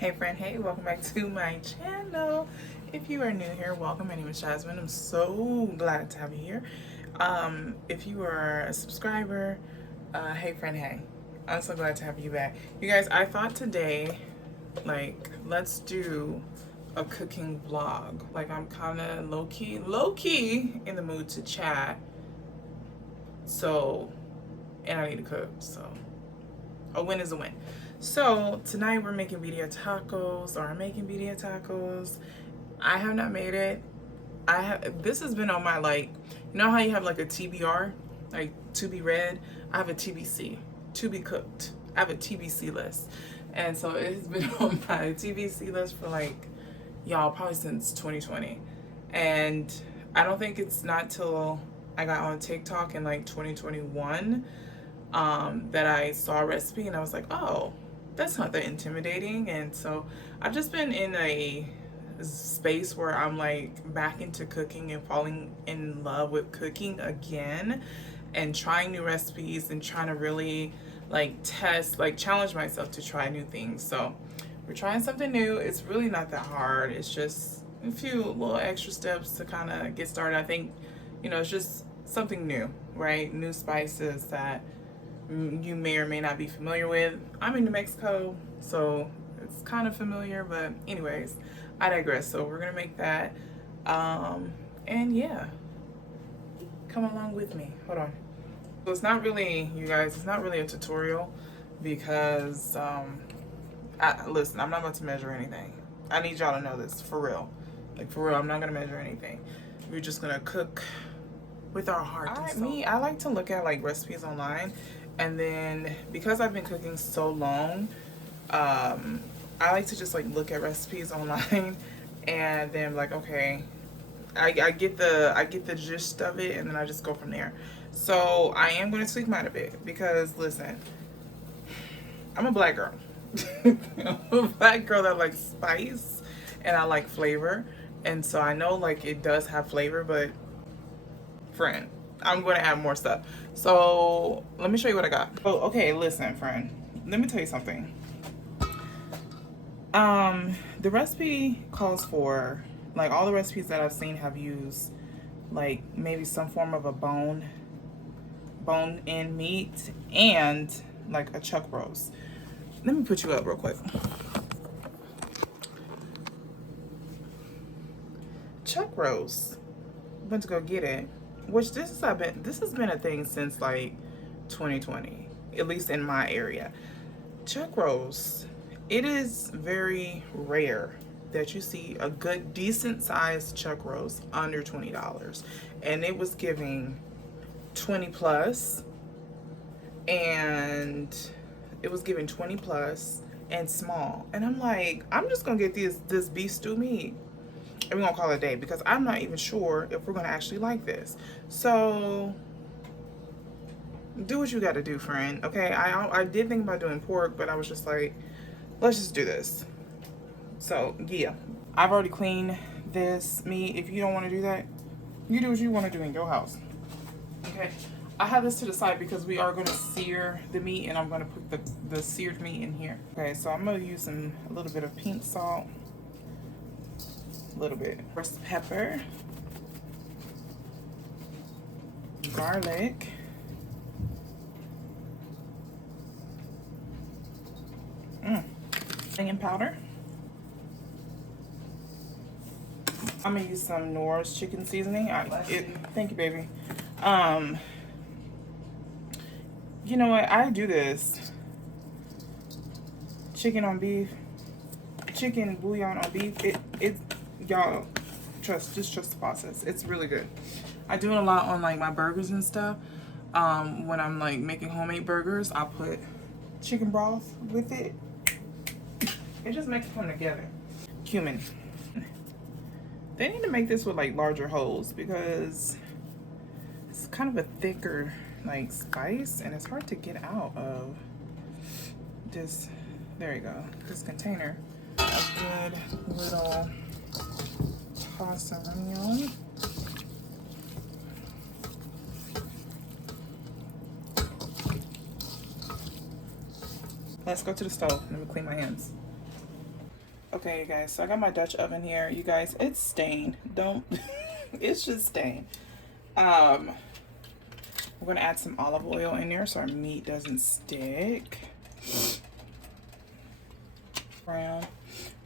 Hey friend, hey, welcome back to my channel. If you are new here, welcome. My name is Jasmine. I'm so glad to have you here. If you are a subscriber, hey friend, hey. I'm so glad to have you back. You guys, I thought today, let's do a cooking vlog. Like, I'm kind of low-key in the mood to chat. So, and I need to cook, so a win is a win. So tonight we're making birria tacos, or I'm making birria tacos. I have not made it. This has been on my, you know how you have like a TBR, like to be read? I have a TBC, to be cooked. I have a TBC list. And so it's been on my TBC list for y'all, probably since 2020. And I don't think it's not till I got on TikTok in 2021 that I saw a recipe and I was like, oh, that's not that intimidating. And so I've just been in a space where I'm back into cooking and falling in love with cooking again and trying new recipes and trying to really test, challenge myself to try new things. So we're trying something new. It's really not that hard. It's just a few little extra steps to kind of get started. I think, it's just something new, right? New spices that you may or may not be familiar with. I'm in New Mexico, so it's kind of familiar, but anyways, I digress. So we're gonna make that, and yeah, come along with me. Hold on. So it's not really, you guys, it's not really a tutorial because, listen, I'm not about to measure anything. I need y'all to know this, for real. For real, I'm not gonna measure anything. We're just gonna cook with our heart and soul. I like to look at recipes online. And then because I've been cooking so long, I like to just look at recipes online and then okay, I get the gist of it, and then I just go from there. So I am going to tweak mine a bit because listen, I'm a black girl. I'm a black girl that likes spice and I like flavor, and so I know it does have flavor, but friend, I'm going to add more stuff. So let me show you what I got. Oh, okay, listen, friend. Let me tell you something. The recipe calls for, all the recipes that I've seen have used, maybe some form of a bone-in meat and, a chuck roast. Let me put you up real quick. Chuck roast. Went to go get it. Which this has been a thing since 2020, at least in my area. Chuck roast, it is very rare that you see a good decent sized chuck roast under $20, and it was giving 20 plus, and it was giving 20 plus and small, and I'm I'm just gonna get this beef stew meat and we're gonna call it a day because I'm not even sure if we're gonna actually like this. So do what you gotta do, friend. Okay, I did think about doing pork, but I was just let's just do this. So yeah, I've already cleaned this meat. If you don't want to do that, you do what you want to do in your house. Okay, I have this to the side because we are gonna sear the meat, and I'm gonna put the seared meat in here. Okay, so I'm gonna use a little bit of pink salt. Little bit of pepper, garlic, onion powder. I'm gonna use some Nora's chicken seasoning. Thank you, baby. You know what? I do this chicken bouillon on beef. Y'all, just trust the process. It's really good. I do it a lot on my burgers and stuff. When I'm making homemade burgers, I put chicken broth with it. It just makes it come together. Cumin. They need to make this with larger holes because it's kind of a thicker spice, and it's hard to get out of this. There you go. This container. A good little toss around. Let's go to the stove. Let me clean my hands. Okay, you guys, so I got my Dutch oven here. You guys, it's stained. Don't, it's just stained. We're gonna add some olive oil in there so our meat doesn't stick. Brown.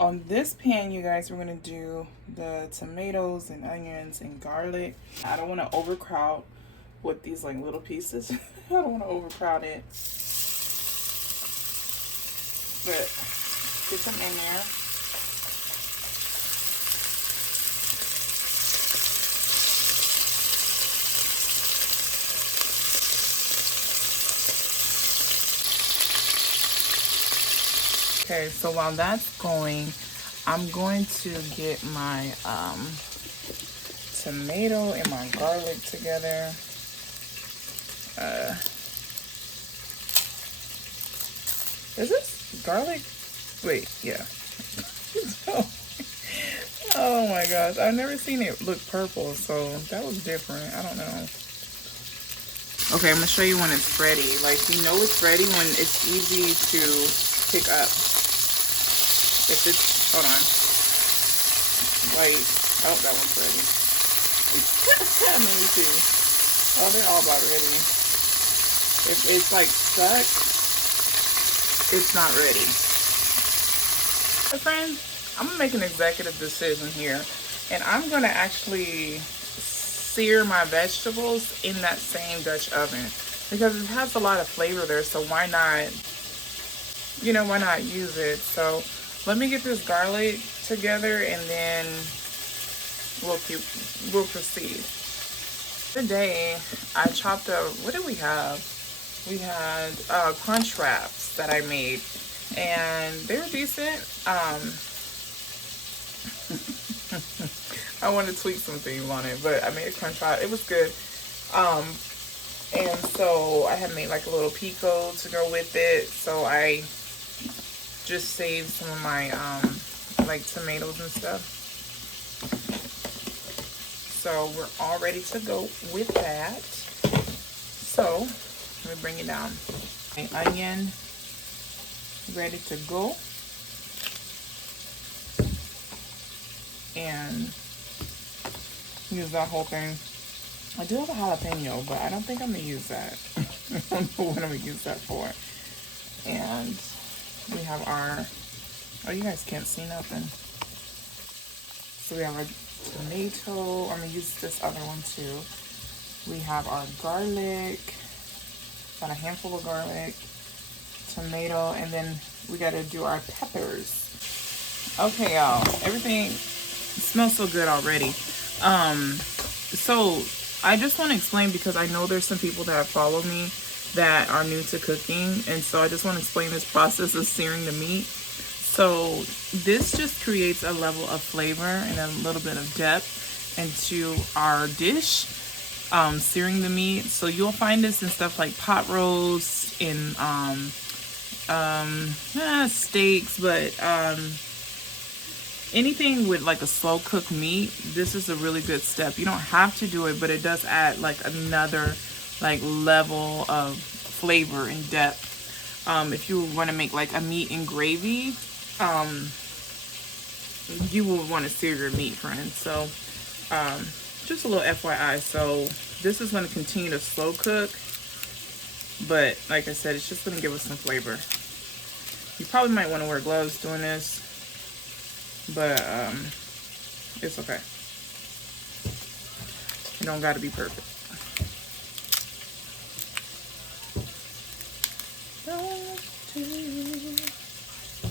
On this pan, you guys, we're gonna do the tomatoes and onions and garlic. I don't want to overcrowd with these like little pieces. I don't want to overcrowd it, but get them in there. Okay, so while that's going, I'm going to get my tomato and my garlic together. Is this garlic? Wait, yeah. Oh my gosh, I've never seen it look purple, so that was different. I don't know. Okay, I'm gonna show you when it's ready. Like, you know it's ready when it's easy to pick up. If it's, hold on. Wait, oh, that one's ready. Let me see. Oh, they're all about ready. If it's like stuck, it's not ready. My friends, I'm gonna make an executive decision here, and I'm gonna actually sear my vegetables in that same Dutch oven because it has a lot of flavor there, so why not, you know, why not use it? So let me get this garlic together and then we'll proceed. Today I chopped up, what did we have? We had crunch wraps that I made, and they were decent. I want to tweak some things on it, but I made a crunch wrap. It was good. And so I had made like a little pico to go with it. So I just saved some of my like tomatoes and stuff. So we're all ready to go with that. So let me bring it down. My onion ready to go. And use that whole thing. I do have a jalapeno, but I don't think I'm gonna use that. I don't know what I'm gonna use that for. And we have our, oh, you guys can't see nothing. So we have our tomato. I'm gonna use this other one too. We have our garlic, about a handful of garlic, tomato, and then we gotta do our peppers. Okay, y'all, everything smells so good already. So I just want to explain, because I know there's some people that follow me that are new to cooking, and so I just want to explain this process of searing the meat. So this just creates a level of flavor and a little bit of depth into our dish, searing the meat. So you'll find this in stuff like pot roast, in steaks, but anything with like a slow cooked meat, this is a really good step. You don't have to do it, but it does add like another like level of flavor and depth. If you want to make like a meat and gravy, you will want to sear your meat, friends. So just a little FYI. So this is going to continue to slow cook, but like I said, it's just going to give us some flavor. You probably might want to wear gloves doing this, but it's okay. You don't got to be perfect. Don't do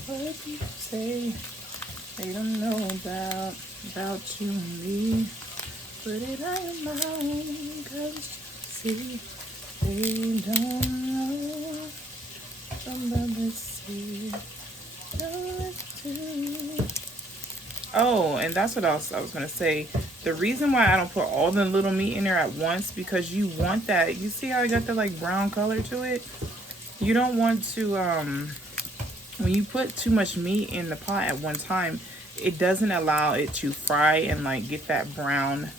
what people say they don't know about you and me. Put it out your mind, 'cause see, they don't know about the sea. Oh, and that's what else I was gonna say. The reason why I don't put all the little meat in there at once, because you want that, you see how I got the like brown color to it? You don't want to, when you put too much meat in the pot at one time, it doesn't allow it to fry and like get that brown,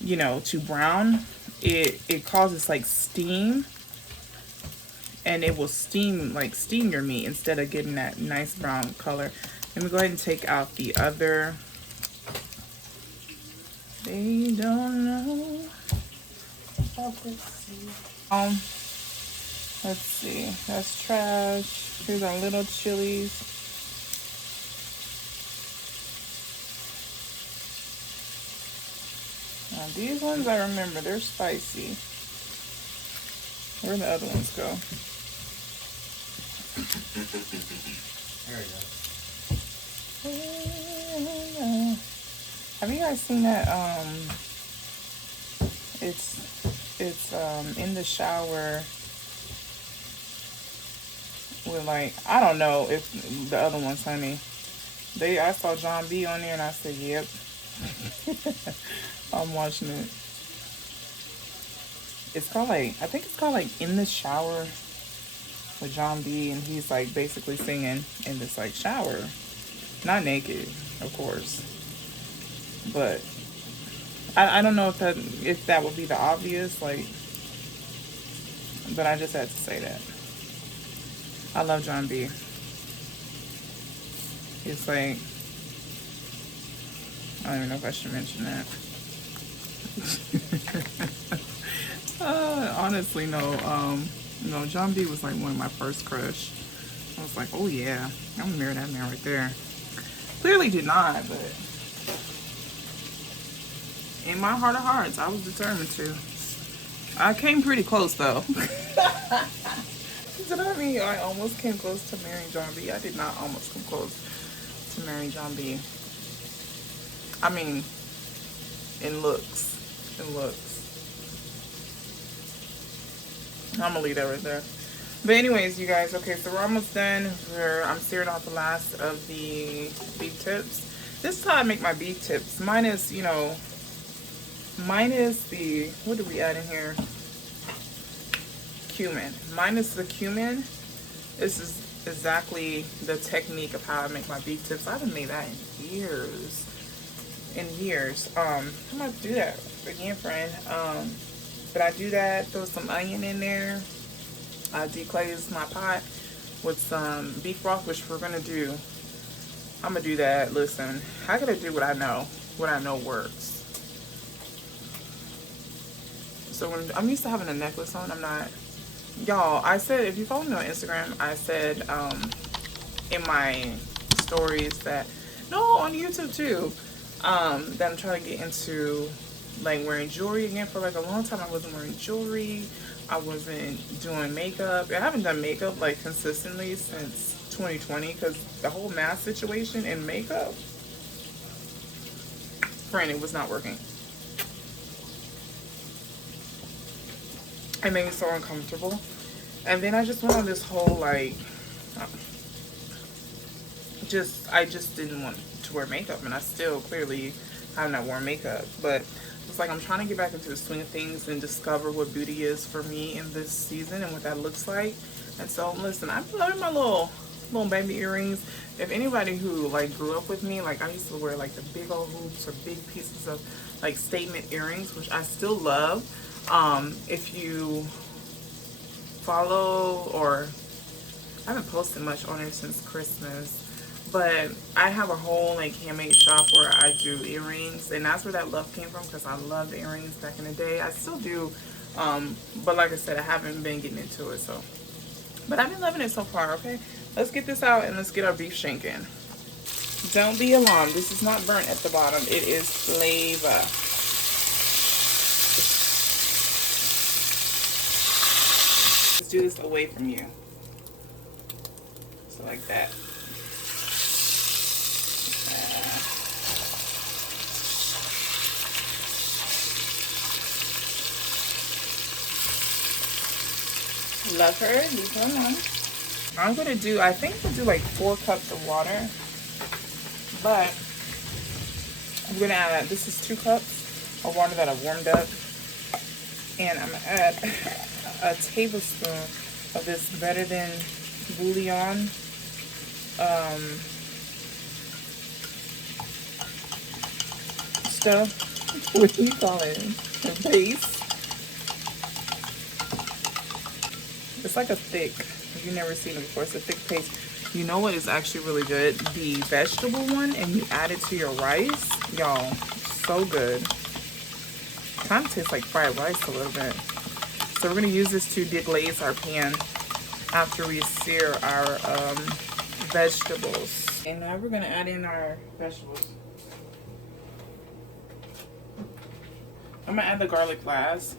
you know, to brown. It causes like steam, and it will steam your meat instead of getting that nice brown color. Let me go ahead and take out the other. They don't know. Let's see. That's trash. Here's our little chilies. Now these ones I remember, they're spicy. Where the other ones go? There we go. Have you guys seen that? It's in the shower with, like, I don't know if the other one's honey. I saw John B on there and I said, yep. I'm watching it. It's called, like, I think it's called, like, In the Shower with John B, and he's, like, basically singing in this, like, shower. Not naked, of course. But I don't know if that would be the obvious, like, but I just had to say that. I love John B. He's like, I don't even know if I should mention that. Honestly, no. No, John B was like one of my first crush. I was like, oh yeah, I'm gonna marry that man right there. Clearly did not, but in my heart of hearts, I was determined to. I came pretty close though. Did I mean I almost came close to marrying John B? I did not almost come close to marrying John B. I mean, in looks. I'm gonna leave that right there. But anyways, you guys, okay, so we're almost done. I'm searing off the last of the beef tips. This is how I make my beef tips. Minus the, what do we add in here? Cumin. Minus the cumin, this is exactly the technique of how I make my beef tips. I haven't made that in years. I'm gonna do that again, friend. But I do that, throw some onion in there. I deglaze my pot with some beef broth, which we're gonna do. I'm gonna do that. Listen, I gotta do what I know works. So when I'm used to having a necklace on, I'm not. Y'all, I said, if you follow me on Instagram, I said in my stories that, no, on YouTube too, that I'm trying to get into like wearing jewelry again. For like a long time I wasn't wearing jewelry. I wasn't doing makeup. I haven't done makeup like consistently since 2020 because the whole mask situation and makeup, friend, it was not working. It made me so uncomfortable. And then I just went on this whole like, I just didn't want to wear makeup, and I still clearly have not worn makeup. But it's like I'm trying to get back into the swing of things and discover what beauty is for me in this season and what that looks like. And so listen, I'm loving my little baby earrings. If anybody who like grew up with me, like I used to wear like the big old hoops or big pieces of like statement earrings, which I still love. If you follow, or I haven't posted much on it since Christmas, but I have a whole like handmade shop where I do earrings, and that's where that love came from, because I loved earrings back in the day. I still do, but like I said, I haven't been getting into it. So, but I've been loving it so far. Okay, let's get this out and let's get our beef shank in. Don't be alarmed, this is not burnt at the bottom, it is flavor. Let's do this away from you, so like that. Love her, leave her alone. I'm gonna do, I think I'll do like 4 cups of water, but I'm gonna add, this is 2 cups of water that I've warmed up, and I'm gonna add a tablespoon of this Better Than bouillon, stuff. What do you call it? A paste. It's like a thick, if you've never seen it before, it's a thick paste. You know what is actually really good? The vegetable one, and you add it to your rice. Y'all, so good. Kind of tastes like fried rice a little bit. So we're gonna use this to deglaze our pan after we sear our vegetables. And now we're gonna add in our vegetables. I'm gonna add the garlic last.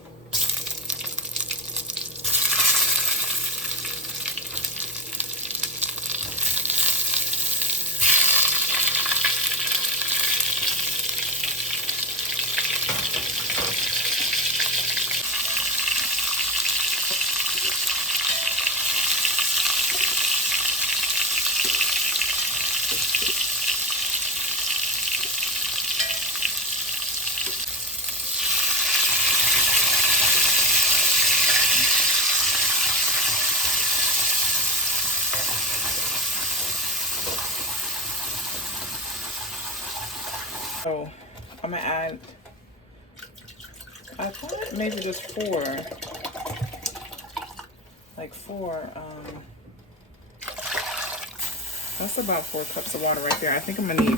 So I'm gonna add, I thought maybe just four, like four, that's about 4 cups of water right there. I think I'm gonna need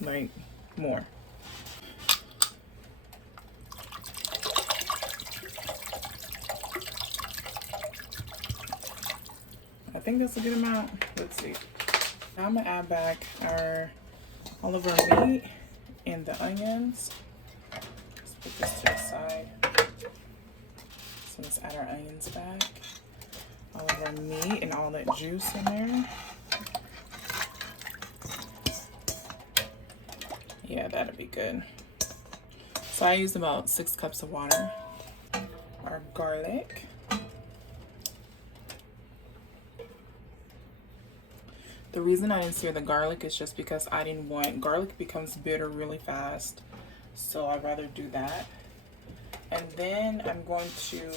like more. I think that's a good amount. Let's see. Now I'm gonna add back all of our meat and the onions. Let's put this to the side. So let's add our onions back. All of our meat and all that juice in there. Yeah, that'll be good. So I used about 6 cups of water. Our garlic. The reason I didn't sear the garlic is just because I didn't want, garlic becomes bitter really fast. So I'd rather do that. And then I'm going to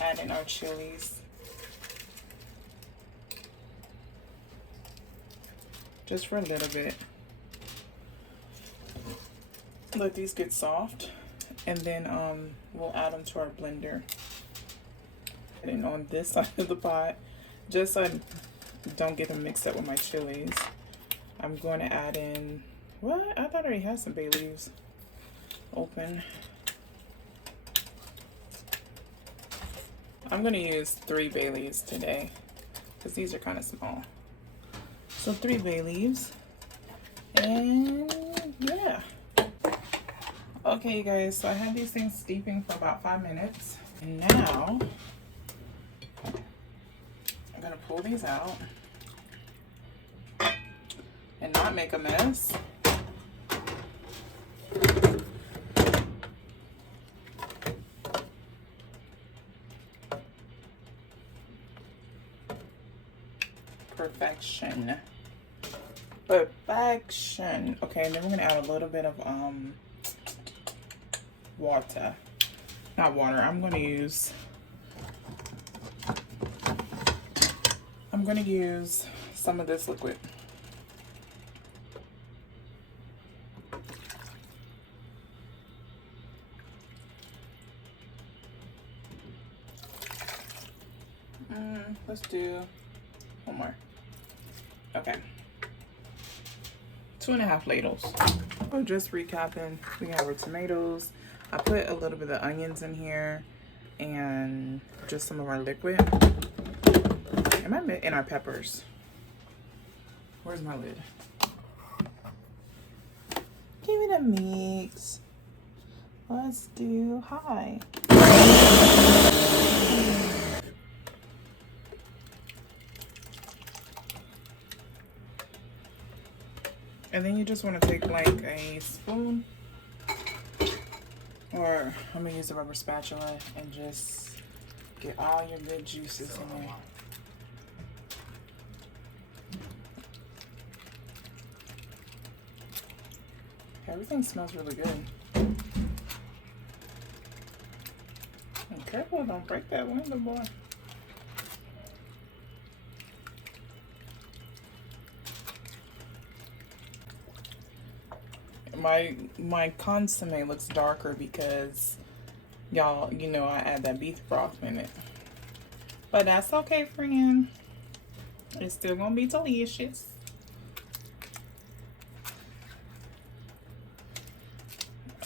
add in our chilies. Just for a little bit. Let these get soft. And then we'll add them to our blender. And on this side of the pot, just so I don't get them mixed up with my chilies, I'm going to add in, what? I thought I already had some bay leaves open. I'm going to use 3 bay leaves today because these are kind of small. So 3 bay leaves. And yeah. Okay, you guys, so I had these things steeping for about 5 minutes. And now I'm going to pull these out and not make a mess. Perfection. Perfection. Okay, and then we're gonna add a little bit of water. Not water. I'm gonna use some of this liquid. Let's do one more. Okay. 2.5 ladles. So just recapping, we have our tomatoes. I put a little bit of onions in here and just some of our liquid. And our peppers. Where's my lid? Give me the mix. Let's do high. And then you just want to take like a spoon, or I'm gonna use a rubber spatula and just get all your good juices in there. Everything smells really good. And careful, don't break that window, boy. My consomme looks darker because y'all, you know, I add that beef broth in it. But that's okay, friend. It's still gonna be delicious.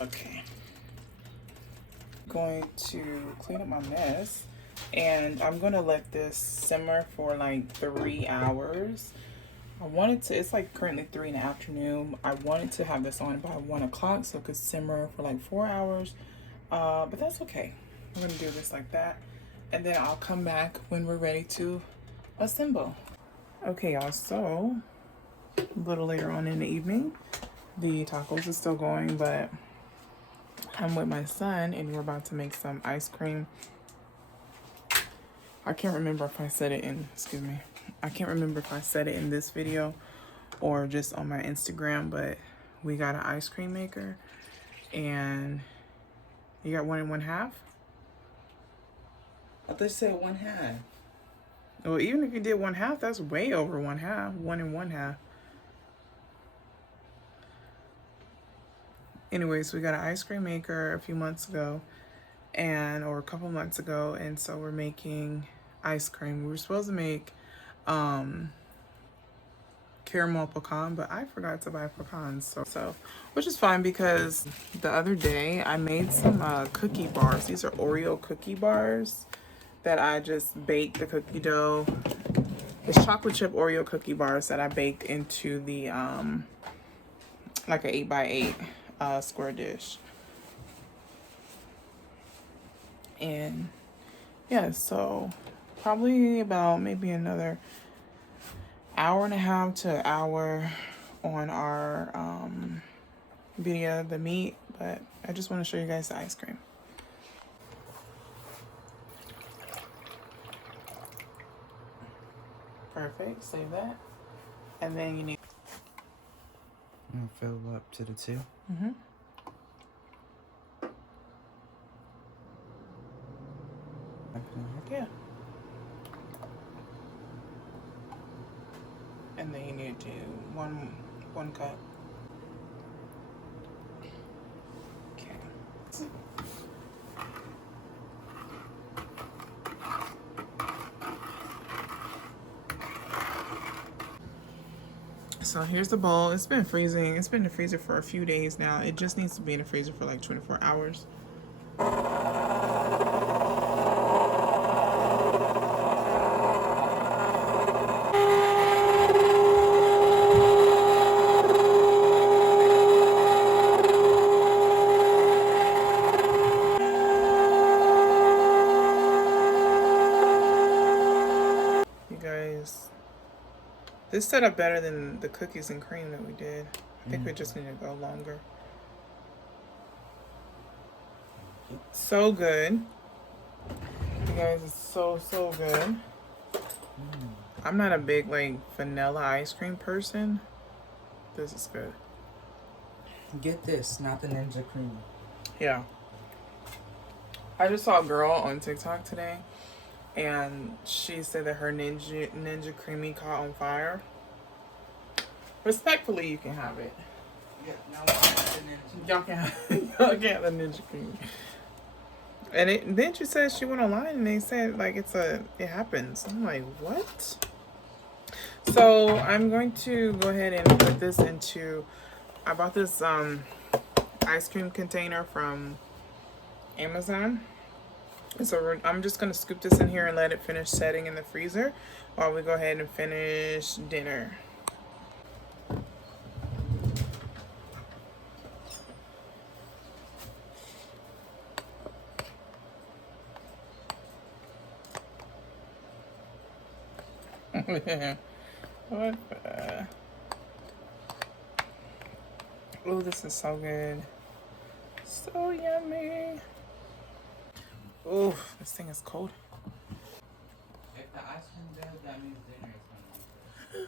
Okay. Going to clean up my mess, and I'm gonna let this simmer for like 3 hours. I wanted to, it's like currently 3 in the afternoon. I wanted to have this on by 1 o'clock so it could simmer for like 4 hours. But that's okay. I'm gonna do this like that. And then I'll come back when we're ready to assemble. Okay, y'all, so a little later on in the evening, the tacos are still going, but I'm with my son and we're about to make some ice cream. I can't remember if I said it in, excuse me. I can't remember if I said it in this video or just on my Instagram, but we got an ice cream maker, and you got 1 1/2. I thought you said 1/2. Well, even if you did 1/2, that's way over 1/2. 1 1/2. Anyways, we got an ice cream maker a few months ago, or a couple months ago, and so we're making ice cream. We were supposed to make caramel pecan, but I forgot to buy pecans, so which is fine because the other day I made some cookie bars. These are Oreo cookie bars that I just baked the cookie dough. It's chocolate chip Oreo cookie bars that I baked into the like an 8x8 square dish. And yeah, so probably about maybe another hour and a half to an hour on our birria, the meat, but I just want to show you guys the ice cream. Perfect, save that. And then you need I'm gonna fill up to the 2. Yeah. And then you need to one cup. Okay. So here's the bowl. It's been freezing. It's been in the freezer for a few days now. It just needs to be in the freezer for like 24 hours. This set up better than the cookies and cream that we did. I think we just need to go longer. So good. You guys, it's so good. I'm not a big like vanilla ice cream person. This is good. Get this, not the Ninja Cream. Yeah. I just saw a girl on TikTok today, and she said that her Ninja Creamy caught on fire. Respectfully, you can have it. Yeah, now we'll have the Ninja. Y'all can have the Ninja Creamy. And then she said she went online and they said like it happens. I'm like, what? So I'm going to go ahead and put this into. I bought this ice cream container from Amazon. So I'm just gonna scoop this in here and let it finish setting in the freezer while we go ahead and finish dinner. What? Oh, this is so good. So yummy. Oh, this thing is cold. If the ice cream does, that means dinner is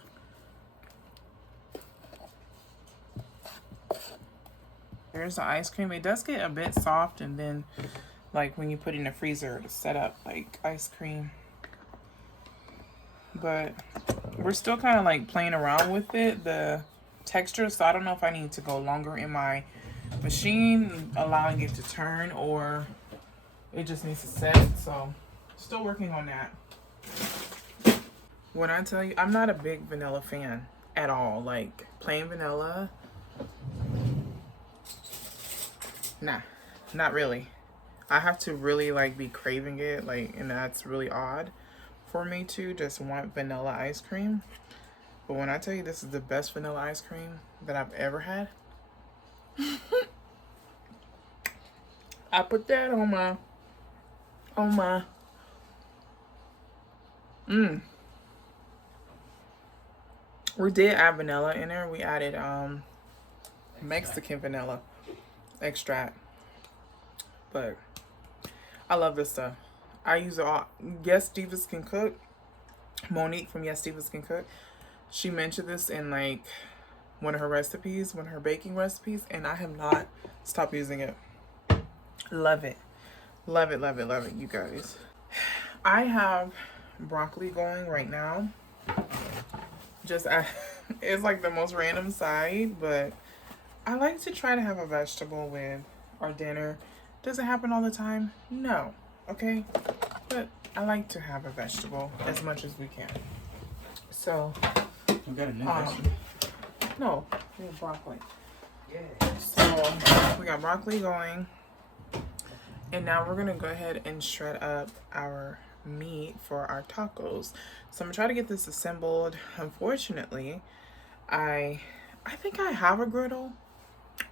coming. There's the ice cream. It does get a bit soft, and then like when you put it in the freezer to set up like ice cream. But we're still kind of like playing around with it, the texture, so I don't know if I need to go longer in my machine allowing it to turn, or it just needs to set. So still working on that. When I tell you, I'm not a big vanilla fan at all. Like plain vanilla, nah, not really. I have to really like be craving it, like, and that's really odd for me to just want vanilla ice cream. But when I tell you this is the best vanilla ice cream that I've ever had, I put that on my we did add vanilla in there. We added Mexican vanilla extract. But I love this stuff. I use it all. Yes Divas Can Cook. Monique from Yes Divas Can Cook. She mentioned this in like one of her recipes, one of her baking recipes, and I have not stopped using it. Love it. Love it, love it, love it, you guys. I have broccoli going right now. Just it's like the most random side, but I like to try to have a vegetable with our dinner. Does it happen all the time? No. Okay? But I like to have a vegetable as much as we can. So, You got a new vegetable? no, we have broccoli. Yeah. So, we got broccoli going. And now we're gonna go ahead and shred up our meat for our tacos. So I'm gonna try to get this assembled. Unfortunately, I think I have a griddle.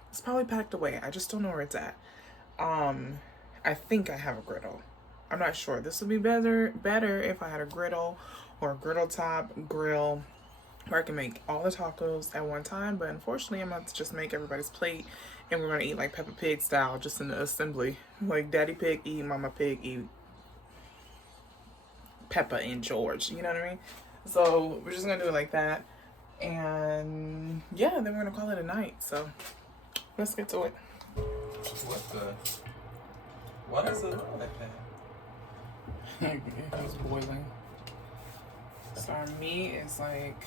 It's probably packed away. I just don't know where it's at. I think I have a griddle. I'm not sure. This would be better if I had a griddle or a griddle top grill where I can make all the tacos at one time. But unfortunately, I'm going to just make everybody's plate, and we're going to eat like Peppa Pig style, just in the assembly. Like Daddy Pig eat, Mama Pig eat, Peppa and George. You know what I mean? So we're just going to do it like that. And yeah, then we're going to call it a night. So let's get to it. Why does it look like that? It was boiling. So our meat is like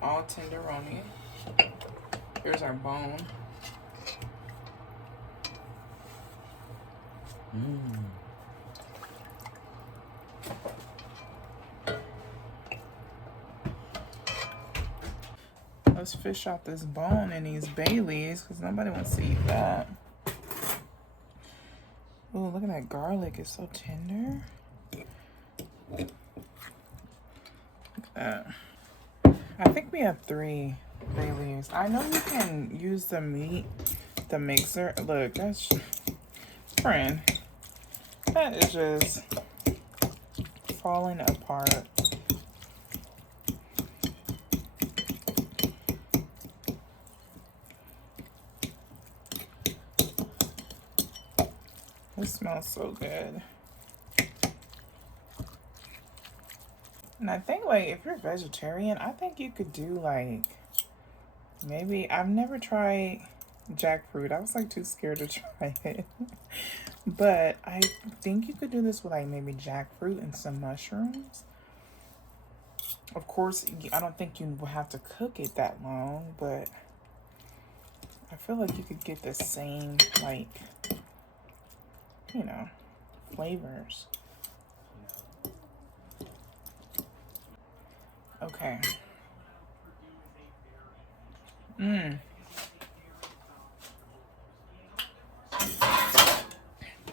all tenderoni. Here's our bone. Let's fish out this bone and these Baileys because nobody wants to eat that. Oh, look at that garlic. It's so tender. Look at that. I think we have 3 bay leaves. I know you can use the meat, the mixer. Look, that's, friend, that is just falling apart. It smells so good. And I think, like, if you're vegetarian, I think you could do, like, maybe, I've never tried jackfruit. I was, like, too scared to try it. But I think you could do this with, like, maybe jackfruit and some mushrooms. Of course, I don't think you will have to cook it that long, but I feel like you could get the same, like, you know, flavors. Okay.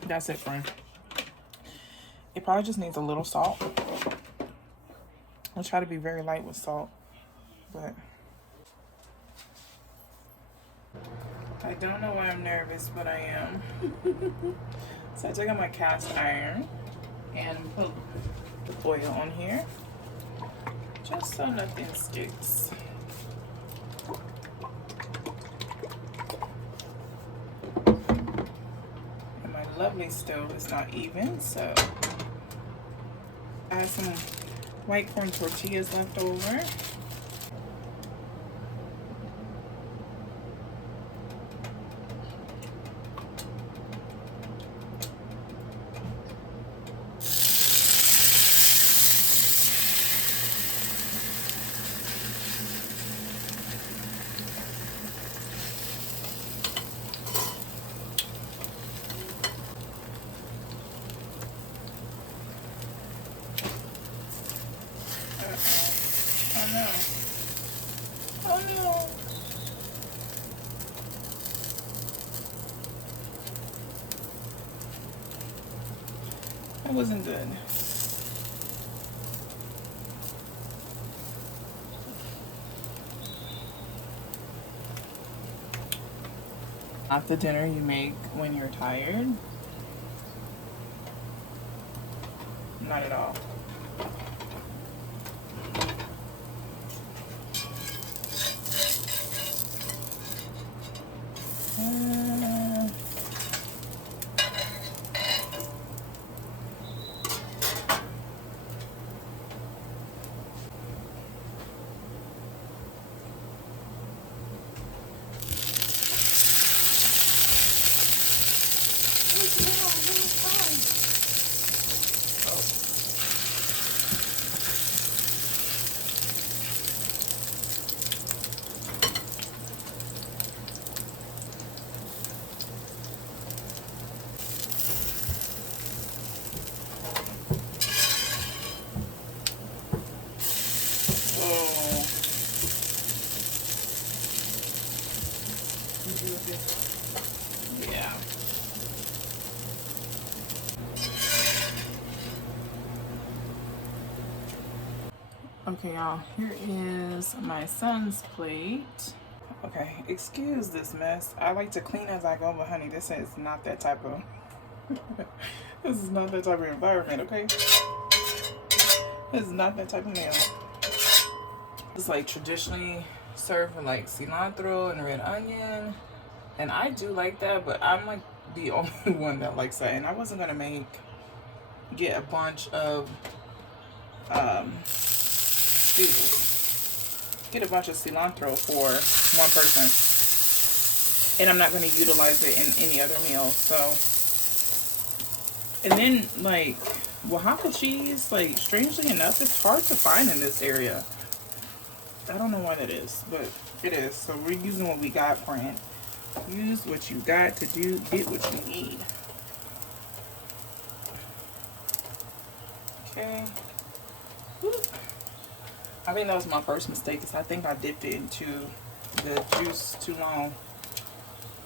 That's it, friend. It probably just needs a little salt. I'll try to be very light with salt, but I don't know why I'm nervous, but I am. So I took out my cast iron and put the oil on here, just so nothing sticks. And my lovely stove is not even, so I have some white corn tortillas left over. That wasn't good. Not the dinner you make when you're tired. Not at all. Yeah. Okay, y'all, here is my son's plate. Okay, excuse this mess. I like to clean as I go, but honey, this is not that type of this is not that type of environment, okay? This is not that type of meal. It's like traditionally served with like cilantro and red onion. And I do like that, but I'm like the only one that likes that. And I wasn't gonna get a bunch of get a bunch of cilantro for one person, and I'm not going to utilize it in any other meal. So, and then like Oaxaca cheese, like strangely enough, it's hard to find in this area. I don't know why that is, but it is. So we're using what we got, friend. Use what you got to do, get what you need. Okay. Woo. I think that was my first mistake, because I think I dipped it into the juice too long.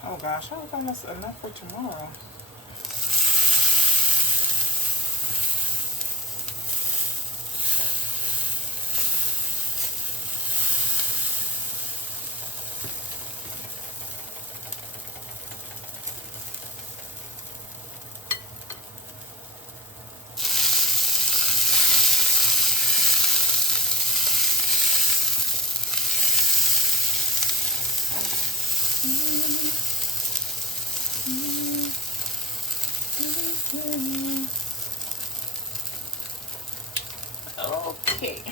Oh gosh, I don't think that's enough for tomorrow. Okay.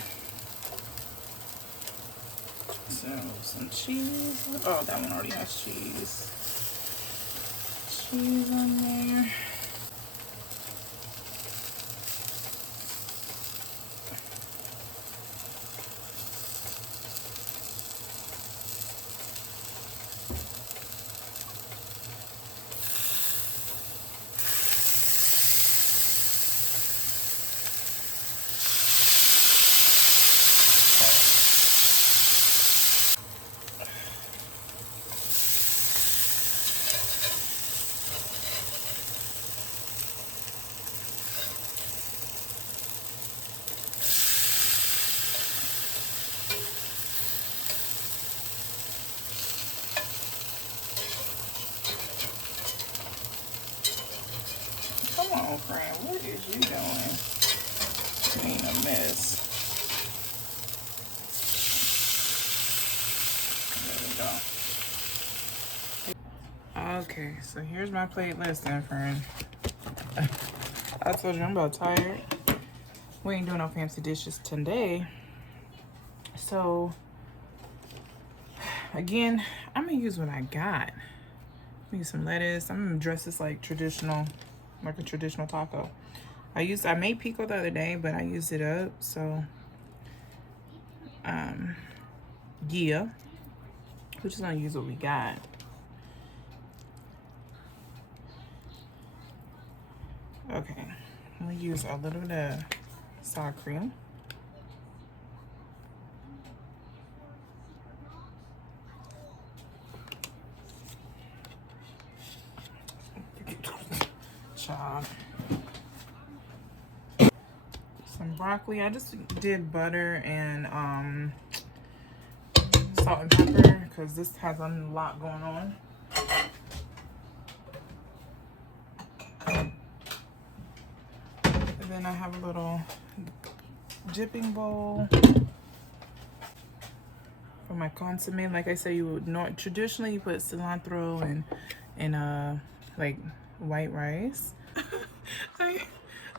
So some cheese. Oh, that one already has cheese. Cheese on there. Come on, friend. What is you doing? Being a mess. There we go. Okay, so here's my plate list then, friend. I told you I'm about tired. We ain't doing no fancy dishes today. So, again, I'm gonna use what I got. Use some lettuce. I'm gonna dress this like traditional, like a traditional taco. I made pico the other day, but I used it up, so yeah. We're just gonna use what we got. Okay, I'm gonna use a little bit of sour cream. Child. broccoli, I just did butter and salt and pepper because this has a lot going on. And then I have a little dipping bowl for my consomme. Like I said, you would not traditionally you put cilantro and like white rice.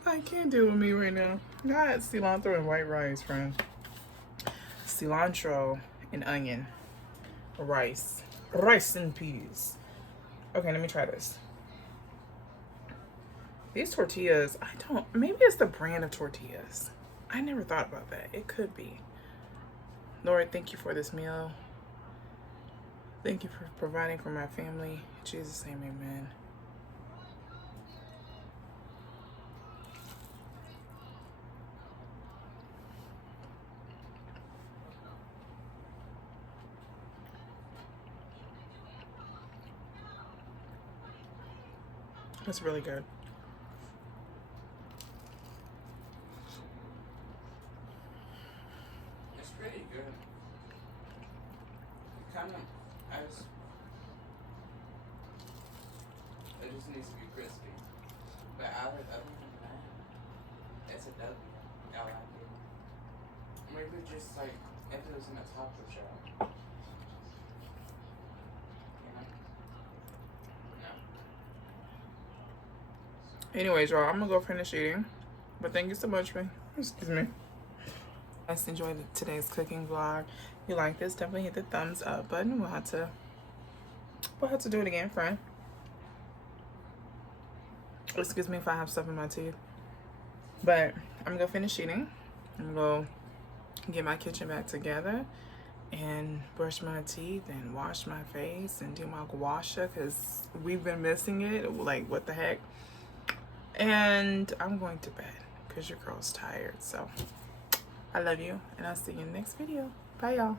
I can't deal with me right now. I had cilantro and white rice, friend. Cilantro and onion, rice and peas. Okay, let me try this. These tortillas, maybe it's the brand of tortillas. I never thought about that. It could be. Lord, thank you for this meal. Thank you for providing for my family. In Jesus' name, amen. That's really good. It's pretty good. Kind of, it just needs to be crispy. But other than that, it's a W. I like it. Maybe just like if it was in a taco shop. Anyways, y'all, I'm gonna go finish eating. But thank you so much, man. Excuse me. Guys, enjoyed today's cooking vlog. If you like this, definitely hit the thumbs up button. We'll have to do it again, friend. Excuse me if I have stuff in my teeth. But I'm gonna go finish eating. I'm gonna go get my kitchen back together and brush my teeth and wash my face and do my gua sha because we've been missing it. Like, what the heck? And I'm going to bed because your girl's tired. So I love you, and I'll see you in the next video. Bye, y'all.